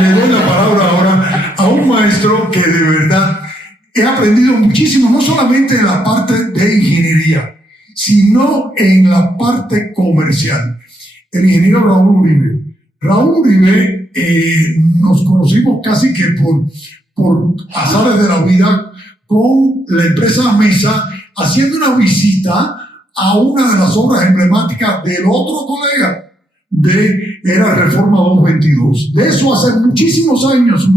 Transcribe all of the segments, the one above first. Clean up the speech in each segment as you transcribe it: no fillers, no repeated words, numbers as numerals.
le doy la palabra ahora a un maestro que de verdad he aprendido muchísimo, no solamente en la parte de ingeniería, sino en la parte comercial. El ingeniero Raúl Uribe. Raúl Uribe, nos conocimos casi que por azares de la vida con la empresa Mesa, haciendo una visita a una de las obras emblemáticas del otro colega, era Reforma 222. De eso hace muchísimos años,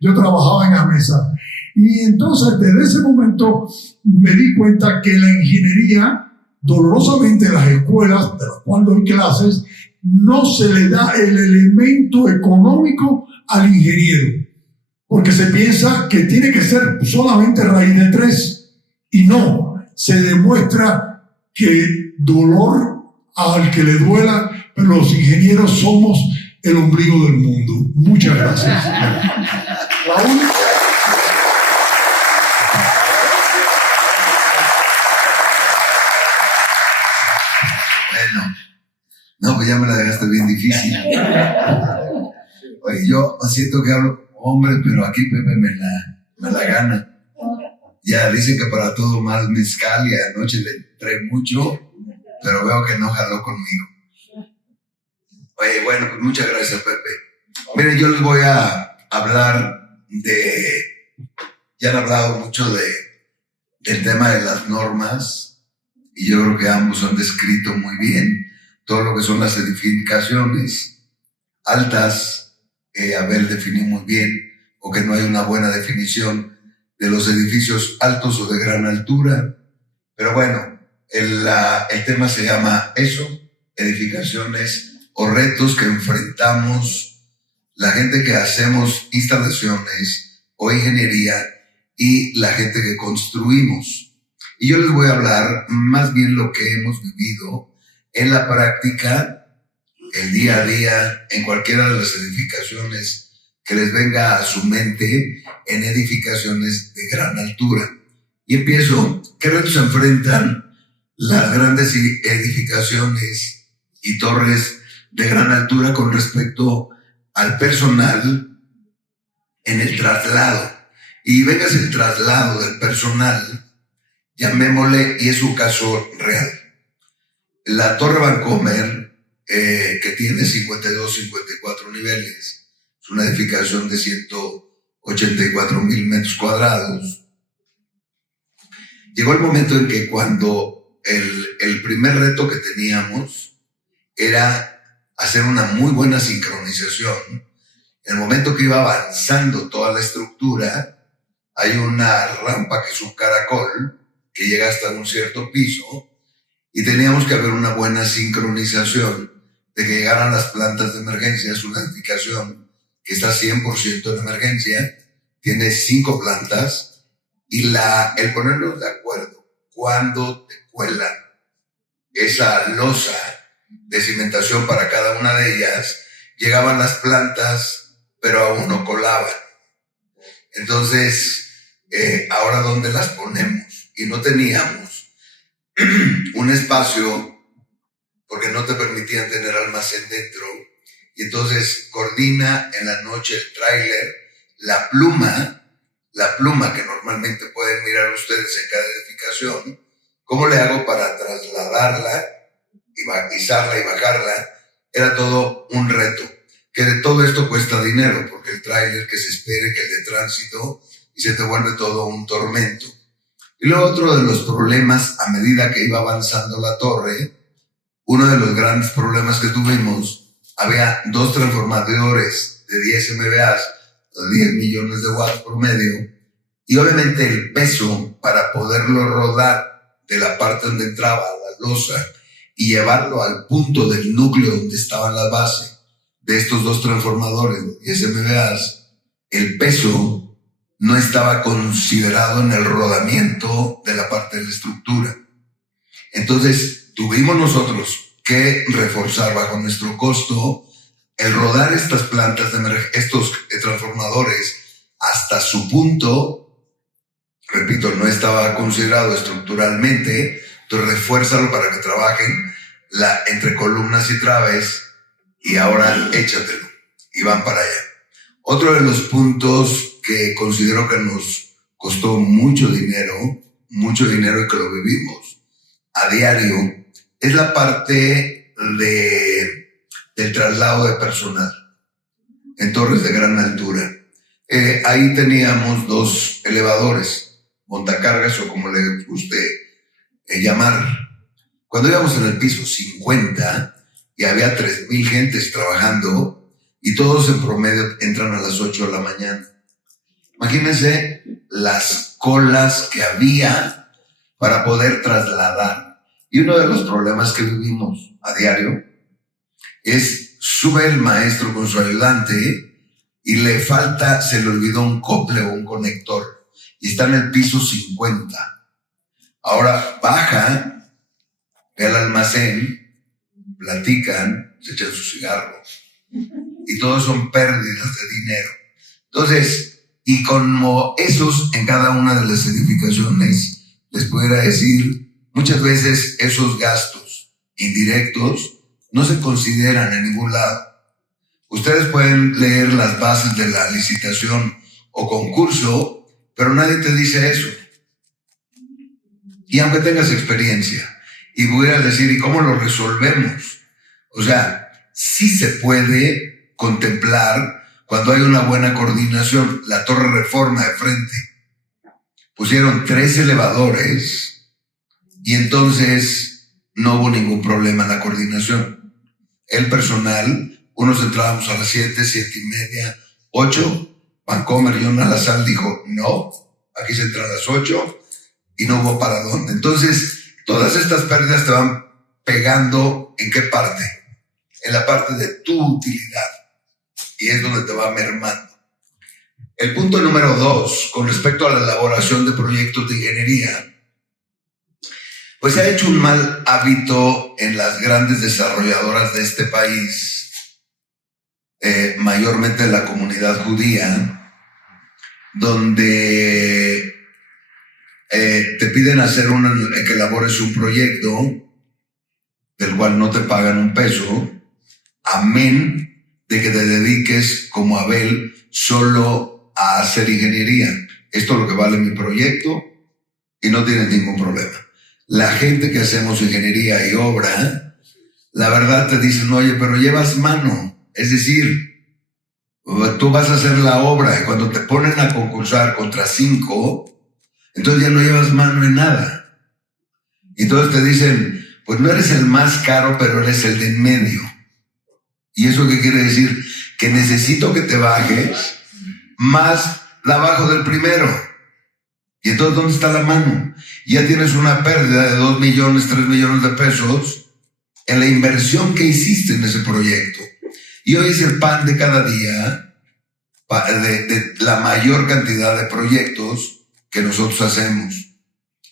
yo trabajaba en la Mesa. Y entonces, desde ese momento, me di cuenta que la ingeniería, dolorosamente en las escuelas, de las cuales doy clases, no se le da el elemento económico al ingeniero. Porque se piensa que tiene que ser solamente raíz de 3. Y no, se demuestra que dolor al que le duela, pero los ingenieros somos el ombligo del mundo. Muchas gracias. Raúl. Bueno, no, pues ya me la dejaste bien difícil. Oye, yo siento que hablo como hombre, pero aquí Pepe me la gana. Ya dice que para todo mal mezcal y anoche le entré mucho, pero veo que no jaló conmigo. Oye, bueno, pues muchas gracias, Pepe. Miren, yo les voy a hablar ya han hablado mucho del tema de las normas, y yo creo que ambos han descrito muy bien todo lo que son las edificaciones altas, Abel definió muy bien, o que no hay una buena definición de los edificios altos o de gran altura. Pero bueno, el tema se llama eso, edificaciones o retos que enfrentamos la gente que hacemos instalaciones o ingeniería y la gente que construimos. Y yo les voy a hablar más bien lo que hemos vivido en la práctica, el día a día, en cualquiera de las edificaciones que les venga a su mente, en edificaciones de gran altura. Y empiezo, ¿qué retos enfrentan las grandes edificaciones y torres de gran altura con respecto al personal en el traslado? Y vengas el traslado del personal, llamémosle, y es un caso real. La Torre Vancomer, que tiene 52, 54 niveles, es una edificación de 184,000 metros cuadrados. Llegó el momento en que cuando el primer reto que teníamos era hacer una muy buena sincronización. En el momento que iba avanzando toda la estructura, hay una rampa que es un caracol que llega hasta un cierto piso, y teníamos que haber una buena sincronización de que llegaran las plantas de emergencia. Es una edificación que está 100% en emergencia, tiene 5 plantas, y el ponernos de acuerdo cuando te cuelan esa losa de cimentación para cada una de ellas, llegaban las plantas, pero aún no colaban. Entonces, ahora ¿dónde las ponemos? Y no teníamos un espacio porque no te permitían tener almacén dentro. Y entonces coordina en la noche el tráiler, la pluma que normalmente pueden mirar ustedes en cada edificación. ¿Cómo le hago para trasladarla, izarla y bajarla? Era todo un reto. Que de todo esto cuesta dinero, porque el tráiler que se espere, que el de tránsito, y se te vuelve todo un tormento. Y lo otro de los problemas, a medida que iba avanzando la torre, uno de los grandes problemas que tuvimos, había 2 transformadores de 10 MVA, 10 millones de watts por medio, y obviamente el peso para poderlo rodar de la parte donde entraba la losa y llevarlo al punto del núcleo donde estaban las bases de estos 2 transformadores de 10 MVA, el peso no estaba considerado en el rodamiento de la parte de la estructura. Entonces tuvimos nosotros que reforzar bajo nuestro costo el rodar estas plantas estos transformadores hasta su punto. Repito, no estaba considerado estructuralmente, entonces refuérzalo para que trabajen entre columnas y traves, y ahora échatelo. y van para allá. Otro de los puntos que considero que nos costó mucho dinero y que lo vivimos a diario, es la parte del traslado de personal en torres de gran altura. Ahí teníamos 2 elevadores, montacargas o como le guste llamar. Cuando íbamos en el piso 50 y había 3,000 gentes trabajando y todos en promedio entran a las 8 de la mañana. Imagínense las colas que había para poder trasladar. Y uno de los problemas que vivimos a diario es sube el maestro con su ayudante y se le olvidó un cople o un conector y está en el piso 50. Ahora baja, ve al almacén, platican, se echan su cigarro y todos son pérdidas de dinero. Entonces, y como esos en cada una de las edificaciones, les pudiera decir, muchas veces esos gastos indirectos no se consideran en ningún lado. Ustedes pueden leer las bases de la licitación o concurso, pero nadie te dice eso. Y aunque tengas experiencia y pudieras decir, ¿y cómo lo resolvemos? O sea, sí se puede contemplar cuando hay una buena coordinación. La Torre Reforma de frente pusieron 3 elevadores y entonces no hubo ningún problema en la coordinación. El personal, unos entrábamos a las 7, 7:30, 8. Vancomer y John Alazal dijo, no, aquí se entra a las 8 y no hubo para dónde. Entonces, todas estas pérdidas te van pegando ¿en qué parte? En la parte de tu utilidad. Y es donde te va mermando. El punto número 2, con respecto a la elaboración de proyectos de ingeniería, pues se ha hecho un mal hábito en las grandes desarrolladoras de este país, mayormente la comunidad judía, donde te piden que elabores un proyecto del cual no te pagan un peso, amén de que te dediques como Abel solo a hacer ingeniería. Esto es lo que vale mi proyecto y no tienes ningún problema. La gente que hacemos ingeniería y obra, la verdad te dicen, oye, pero llevas mano. Es decir, tú vas a hacer la obra y cuando te ponen a concursar contra 5, entonces ya no llevas mano en nada. Y entonces te dicen, pues no eres el más caro, pero eres el de en medio. ¿Y eso qué quiere decir? Que necesito que te bajes más la bajo del primero. Y entonces, ¿dónde está la mano? Ya tienes una pérdida de 2 millones, 3 millones de pesos en la inversión que hiciste en ese proyecto. Y hoy es el pan de cada día de la mayor cantidad de proyectos que nosotros hacemos.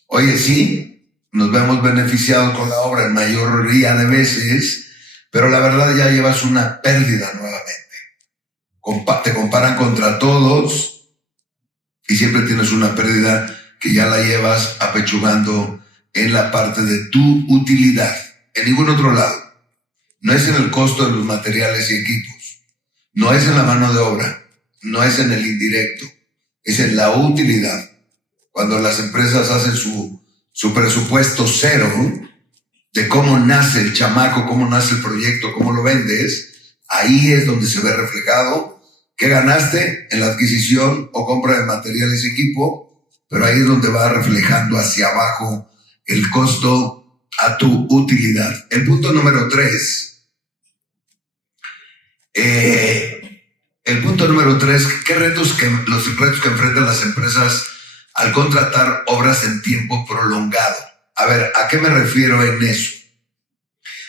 Oye, sí, nos vemos beneficiados con la obra en mayoría de veces, pero la verdad ya llevas una pérdida nuevamente. Te comparan contra todos y siempre tienes una pérdida que ya la llevas apechugando en la parte de tu utilidad, en ningún otro lado. No es en el costo de los materiales y equipos, no es en la mano de obra, no es en el indirecto, es en la utilidad. Cuando las empresas hacen su presupuesto cero de cómo nace el chamaco, cómo nace el proyecto, cómo lo vendes, ahí es donde se ve reflejado qué ganaste en la adquisición o compra de materiales y equipo, pero ahí es donde va reflejando hacia abajo el costo a tu utilidad. El punto número 3. Los retos que enfrentan las empresas al contratar obras en tiempo prolongado. A ver, ¿a qué me refiero en eso?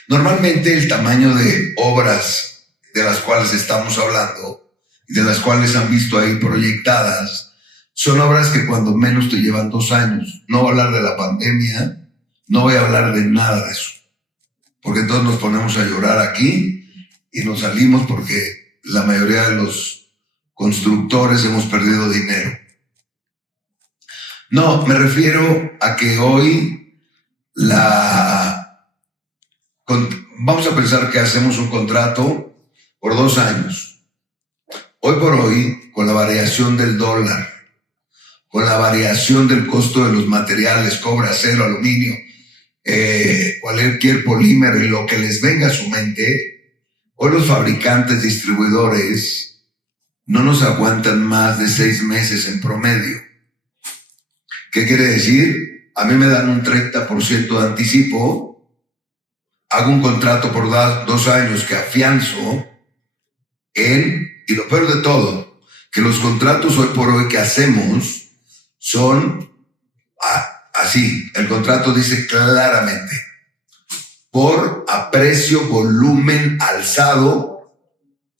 Normalmente el tamaño de obras de las cuales estamos hablando y de las cuales han visto ahí proyectadas son obras que cuando menos te llevan 2 años. No voy a hablar de la pandemia, no voy a hablar de nada de eso, porque entonces nos ponemos a llorar aquí y nos salimos porque la mayoría de los constructores hemos perdido dinero. No, me refiero a que hoy vamos a pensar que hacemos un contrato por 2 años Hoy por hoy, con la variación del dólar, con la variación del costo de los materiales, cobre, acero, aluminio, cualquier polímero y lo que les venga a su mente, hoy los fabricantes, distribuidores, no nos aguantan más de 6 meses en promedio. ¿Qué quiere decir? A mí me dan un 30% de anticipo, hago un contrato por 2 años que afianzo y lo peor de todo, que los contratos hoy por hoy que hacemos son así. El contrato dice claramente, por aprecio, volumen alzado,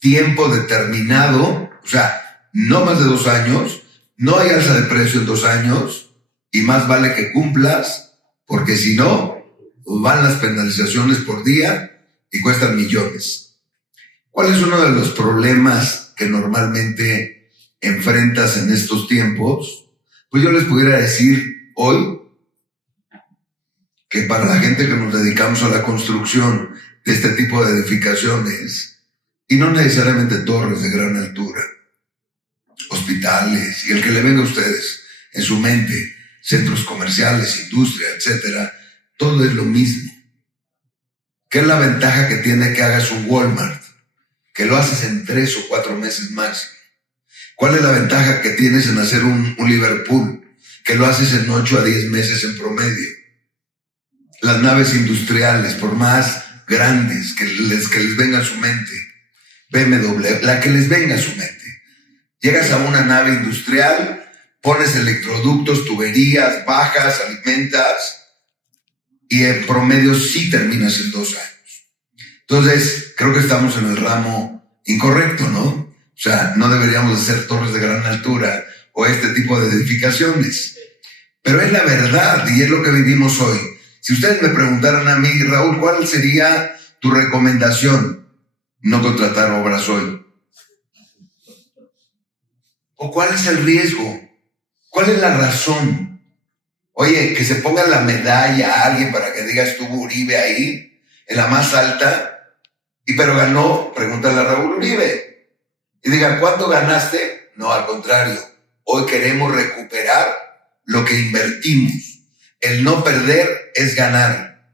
tiempo determinado, o sea, no más de 2 años, no hay alza de precio en 2 años, y más vale que cumplas, porque si no, van las penalizaciones por día y cuestan millones. ¿Cuál es uno de los problemas que normalmente enfrentas en estos tiempos? Pues yo les pudiera decir hoy que para la gente que nos dedicamos a la construcción de este tipo de edificaciones, y no necesariamente torres de gran altura, hospitales, y el que le venga a ustedes en su mente, centros comerciales, industria, etcétera, todo es lo mismo. ¿Qué es la ventaja que tiene que hagas un Walmart? Que lo haces en 3 o 4 meses máximo. ¿Cuál es la ventaja que tienes en hacer un Liverpool? Que lo haces en 8 a 10 meses en promedio. Las naves industriales, por más grandes que les venga a su mente, BMW, la que les venga a su mente. Llegas a una nave industrial, pones electroductos, tuberías, bajas, alimentas, y en promedio sí terminas en 2 años. Entonces, creo que estamos en el ramo incorrecto, ¿no? O sea, no deberíamos hacer torres de gran altura o este tipo de edificaciones. Pero es la verdad y es lo que vivimos hoy. Si ustedes me preguntaran a mí, Raúl, ¿cuál sería tu recomendación? No contratar obras hoy. ¿O cuál es el riesgo? ¿Cuál es la razón? Oye, que se ponga la medalla a alguien para que diga estuvo Uribe ahí, en la más alta, pero ganó, pregúntale a Raúl Uribe. Y diga, ¿cuánto ganaste? No, al contrario, hoy queremos recuperar lo que invertimos. El no perder es ganar.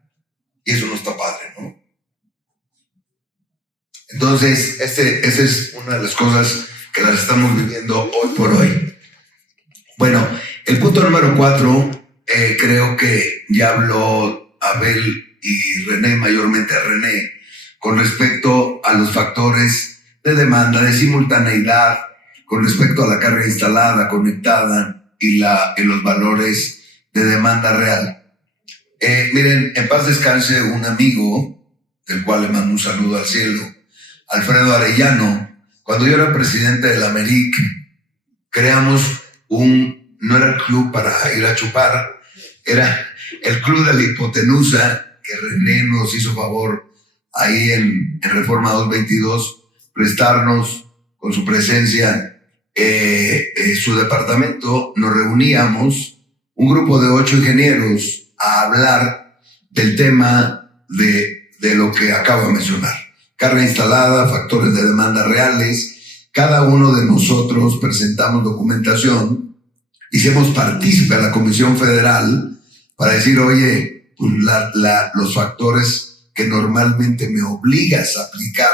Y eso no está padre, ¿no? Entonces, esa es una de las cosas que las estamos viviendo hoy por hoy. Bueno, el punto número 4, creo que ya habló Abel y René, mayormente a René, con respecto a los factores de demanda, de simultaneidad, con respecto a la carga instalada, conectada y los valores de demanda real. Miren, en paz descanse un amigo, del cual le mando un saludo al cielo, Alfredo Arellano. Cuando yo era presidente de la AMERIC, creamos no era el club para ir a chupar, era el club de la hipotenusa, que René nos hizo favor ahí en Reforma 222, prestarnos con su presencia su departamento. Nos reuníamos, un grupo de 8 ingenieros, a hablar del tema de lo que acabo de mencionar. Carga instalada, factores de demanda reales. Cada uno de nosotros presentamos documentación, hicimos partícipe a la Comisión Federal para decir, oye, pues los factores que normalmente me obligas a aplicar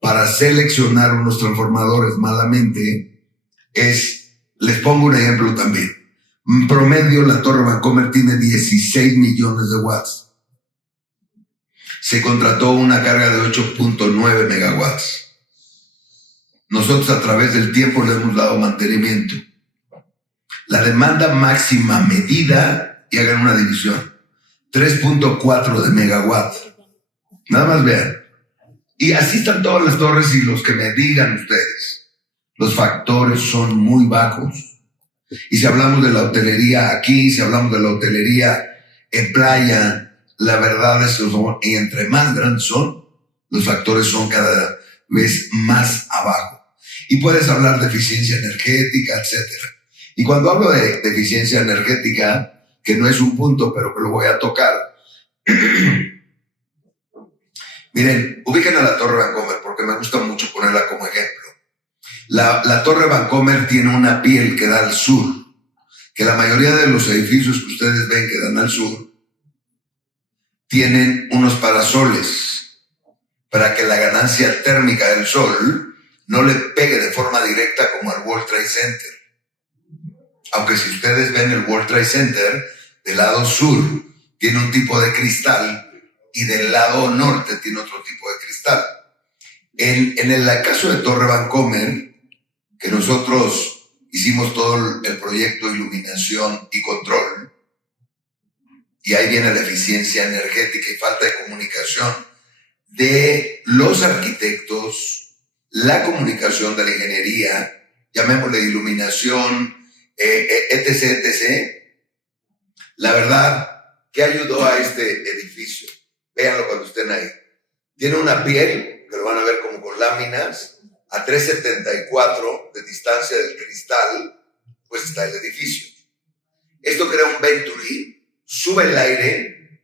para seleccionar unos transformadores malamente les pongo un ejemplo también. En promedio, la Torre Vancomer tiene 16 millones de watts. Se contrató una carga de 8.9 megawatts. Nosotros a través del tiempo le hemos dado mantenimiento. La demanda máxima medida, y hagan una división, 3.4 de megawatts. Nada más vean. Y así están todas las torres, y los que me digan ustedes, los factores son muy bajos. Y si hablamos de la hotelería aquí, si hablamos de la hotelería en playa, la verdad es que entre más grandes son, los factores son cada vez más abajo. Y puedes hablar de eficiencia energética, etcétera. Y cuando hablo de eficiencia energética, que no es un punto, pero que lo voy a tocar, miren, ubiquen a la Torre Vancomer porque me gusta mucho ponerla como ejemplo. La Torre Vancomer tiene una piel que da al sur, que la mayoría de los edificios que ustedes ven que dan al sur tienen unos parasoles para que la ganancia térmica del sol no le pegue de forma directa como al World Trade Center. Aunque si ustedes ven el World Trade Center, del lado sur tiene un tipo de cristal y del lado norte tiene otro tipo de cristal. En el caso de Torre Vancomer, que nosotros hicimos todo el proyecto de iluminación y control, y ahí viene la eficiencia energética y falta de comunicación de los arquitectos, la comunicación de la ingeniería, llamémosle iluminación, etc., etc. La verdad, ¿qué ayudó a este edificio? Véanlo cuando estén ahí. Tiene una piel, que lo van a ver como con láminas, a 3.74 de distancia del cristal, pues está el edificio. Esto crea un venturi, sube el aire,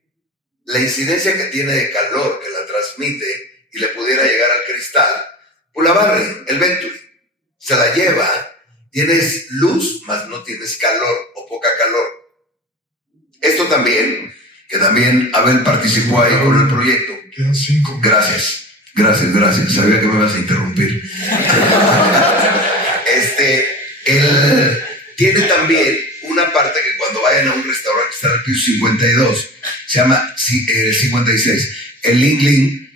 la incidencia que tiene de calor que la transmite y le pudiera llegar al cristal, pues la barre, el venturi, se la lleva, tienes luz, mas no tienes calor o poca calor. Esto también, que también Abel participó ahí con el proyecto. Quedan 5. Gracias. Sabía que me ibas a interrumpir. Tiene también una parte que cuando vayan a un restaurante que está en el piso 52, se llama el 56, el Ling Ling.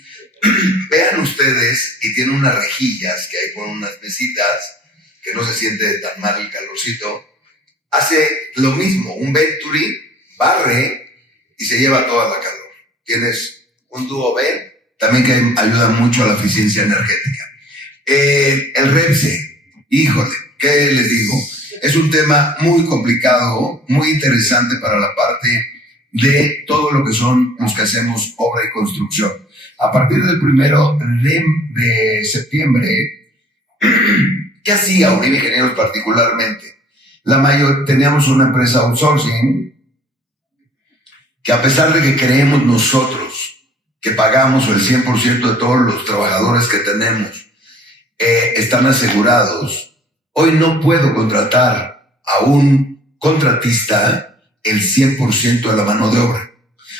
Vean ustedes, y tiene unas rejillas que hay con unas mesitas, que no se siente tan mal el calorcito. Hace lo mismo, un venturi, barre y se lleva toda la calor. Tienes un dúo B, también que ayuda mucho a la eficiencia energética. El REPSE, híjole, ¿qué les digo? Es un tema muy complicado, muy interesante para la parte de todo lo que son los que hacemos obra y construcción. A partir del 1 de septiembre, ¿qué hacía Uribe Ingenieros particularmente? Teníamos una empresa outsourcing que, a pesar de que creemos nosotros que pagamos el 100% de todos los trabajadores que tenemos, están asegurados, hoy no puedo contratar a un contratista el 100% de la mano de obra,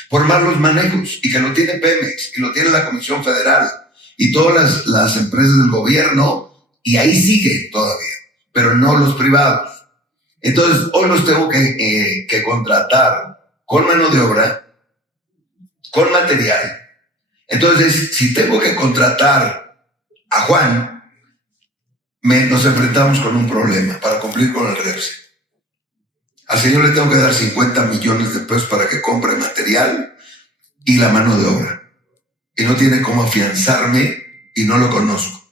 por malos manejos, y que lo tiene Pemex, y lo tiene la Comisión Federal, y todas las empresas del gobierno, y ahí sigue todavía, pero no los privados. Entonces, hoy los tengo que contratar con mano de obra, con material. Entonces, si tengo que contratar a Juan, nos enfrentamos con un problema para cumplir con el REPSE. Al señor le tengo que dar 50 millones de pesos para que compre material y la mano de obra. Y no tiene cómo afianzarme y no lo conozco.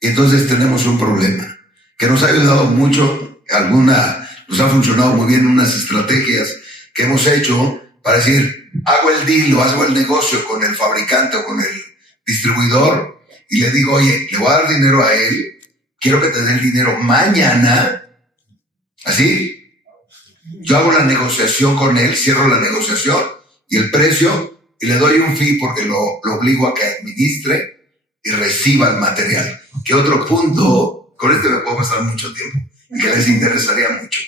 Y entonces tenemos un problema que nos ha ayudado mucho, nos ha funcionado muy bien unas estrategias que hemos hecho para decir, hago el deal o hago el negocio con el fabricante o con el distribuidor y le digo, oye, le voy a dar dinero a él, quiero que te dé el dinero mañana, así, yo hago la negociación con él, cierro la negociación y el precio y le doy un fee porque lo obligo a que administre y reciba el material. ¿Qué otro punto? Con este me puedo pasar mucho tiempo y que les interesaría mucho.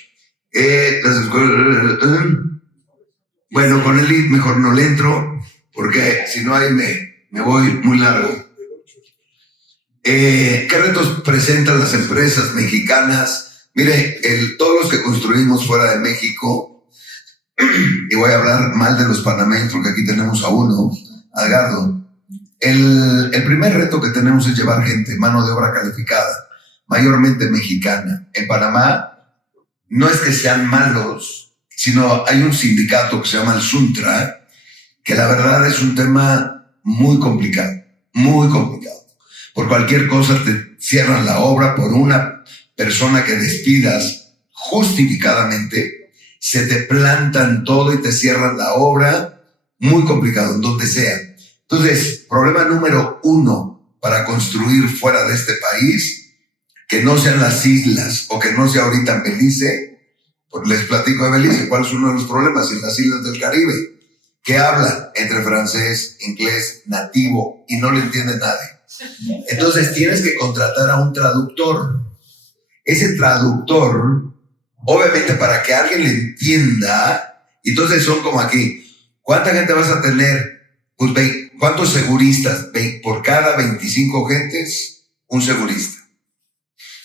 Bueno, con el lead mejor no le entro, porque si no ahí me voy muy largo. ¿Qué retos presentan las empresas mexicanas? Mire, todos los que construimos fuera de México, y voy a hablar mal de los panameños porque aquí tenemos a uno, a Edgardo. El primer reto que tenemos es llevar gente, mano de obra calificada, mayormente mexicana. En Panamá no es que sean malos, sino hay un sindicato que se llama el Suntra, que la verdad es un tema muy complicado. Por cualquier cosa te cierran la obra, por una persona que despidas justificadamente, se te plantan todo y te cierran la obra, muy complicado, en donde sea. Entonces, problema número 1 para construir fuera de este país, que no sean las islas o que no sea ahorita Belice. Les platico de Belice, ¿cuál es uno de los problemas? En las islas del Caribe, que hablan entre francés, inglés, nativo y no le entiende nadie. Entonces tienes que contratar a un traductor. Ese traductor, obviamente para que alguien le entienda, entonces son como aquí, ¿cuánta gente vas a tener? Pues ¿cuántos seguristas? Por cada 25 gentes, un segurista.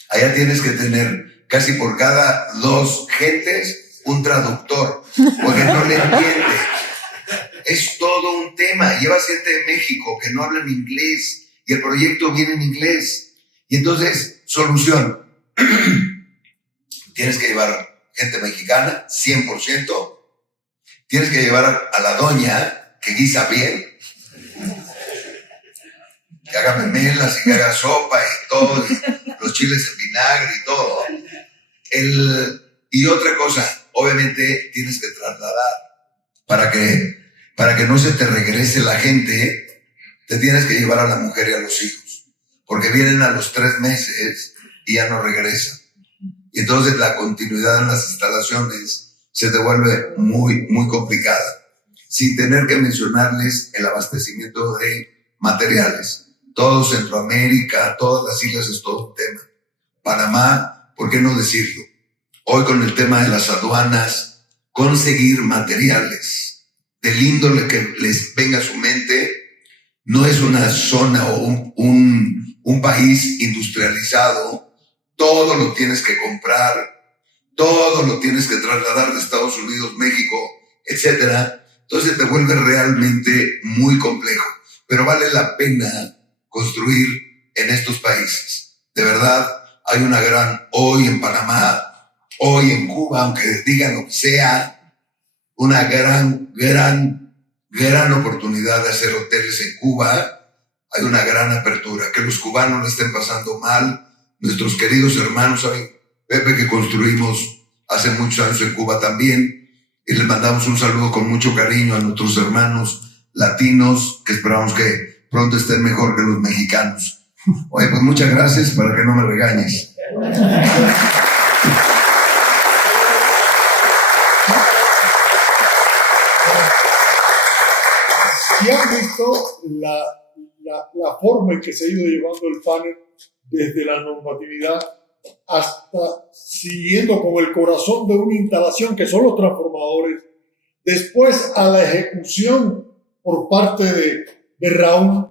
Allá tienes que tener casi por cada 2 gentes un traductor, porque no le entiende. Es todo un tema. Llevas gente de México que no hablan inglés y el proyecto viene en inglés. Y entonces, solución. Tienes que llevar gente mexicana, 100%. Tienes que llevar a la doña que guisa bien, que haga memelas y que haga sopa y todo, y los chiles en vinagre y todo. Y otra cosa, obviamente tienes que trasladar para que no se te regrese la gente. Te tienes que llevar a la mujer y a los hijos, porque vienen a los 3 meses y ya no regresan. Y entonces la continuidad en las instalaciones se te vuelve muy, muy complicada, sin tener que mencionarles el abastecimiento de materiales. Todo Centroamérica, todas las islas es todo un tema. Panamá, ¿por qué no decirlo? Hoy con el tema de las aduanas, conseguir materiales del índole que les venga a su mente. No es una zona o un país industrializado. Todo lo tienes que comprar, todo lo tienes que trasladar de Estados Unidos, México, etcétera. Entonces te vuelve realmente muy complejo, pero vale la pena construir en estos países. De verdad, hay una hoy en Panamá, hoy en Cuba, aunque digan lo que sea, una gran oportunidad de hacer hoteles en Cuba. Hay una gran apertura, que los cubanos le estén pasando mal. Nuestros queridos hermanos, ¿saben? Pepe, que construimos hace muchos años en Cuba también, y les mandamos un saludo con mucho cariño a nuestros hermanos latinos, que esperamos que pronto estén mejor que los mexicanos. Oye, pues muchas gracias, para que no me regañes. Si han visto la forma en que se ha ido llevando el panel desde la normatividad hasta siguiendo con el corazón de una instalación que son los transformadores, después a la ejecución por parte de Raúl,